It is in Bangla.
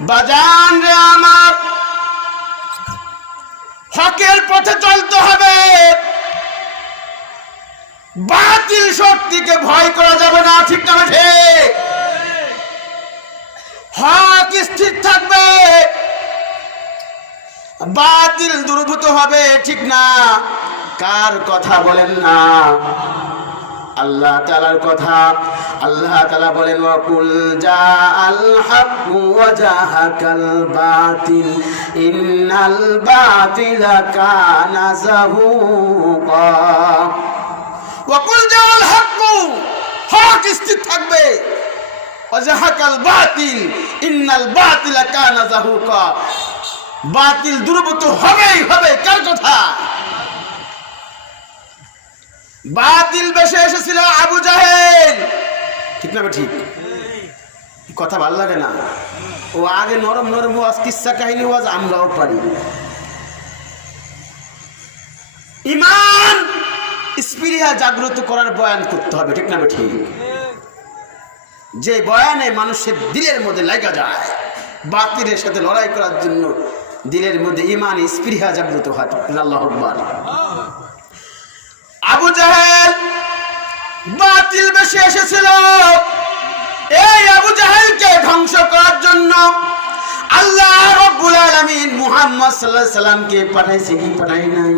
বাজান রে আমার, হকের পথে চলতে হবে, বাতিল শক্তিকে ভয় করা যাবে না, ঠিক না ঠিক? হক স্থির থাকবে, বাতিল দুর্ভূত হবে, ঠিক না? কার কথা বলেন না? আল্লাহ তাআলার কথা। আল্লাহ তাআলা বলেন ওয়াকুল জাআল হাক্কু ওয়া জাহাকাল বাতিল ইন্নাল বাতিলা কানা যাহুকা। ওয়াকুল জাআল হাক্কু, হক স্থির থাকবে, ওয়া জাহাকাল বাতিল ইন্নাল বাতিলা কানা যাহুকা, বাতিল দুর্বৃত্ত হবেই হবে। কার কথা? বাতিল বেশে এসেছিল আবু জাহেল, ঠিক না ঠিক? কথা ভালো লাগে না? ও আগে নরম নরম ওয়াজ, কিসসা কাহিনী ওয়াজ আমরাও পারি। ঈমান স্পিরিয়া জাগ্রত করার বয়ান করতে হবে, ঠিক না ঠিক? যে বয়ানে মানুষের দিলের মধ্যে লাগা যায়, বাতিলের সাথে লড়াই করার জন্য দিলের মধ্যে ঈমান স্পিরিয়া জাগ্রত হয়। আল্লাহু আকবার। আবু জাহেল বাতিল বেশে এসেছিল, এই আবু জাহেলকে ধ্বংস করার জন্য আল্লাহ রাব্বুল আলামিন মুহাম্মদ সাল্লাল্লাহু আলাইহি সাল্লামকে পাঠাইছে কি পাঠাই নাই?